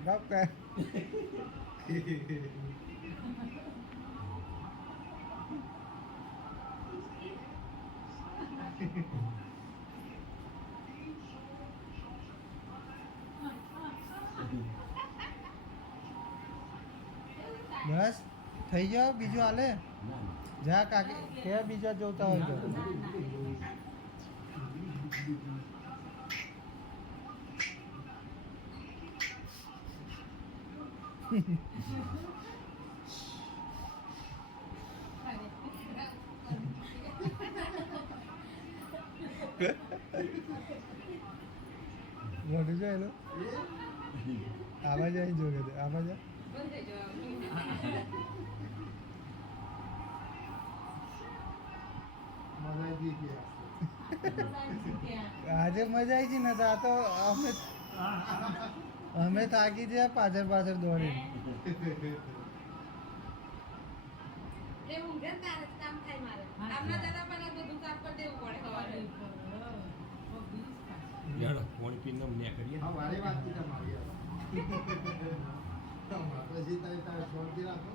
doctor બસ થઈ જાઓ બીજું હાલે જા કાકી કે બીજા જોતા હોય તો મોટું છે એનું આવા જાય જો કે આવા જાય આજે મજા આવી ગઈ ને તો આ તો અમે થાકી ગયા પાછળ પાછળ દોડી રાખો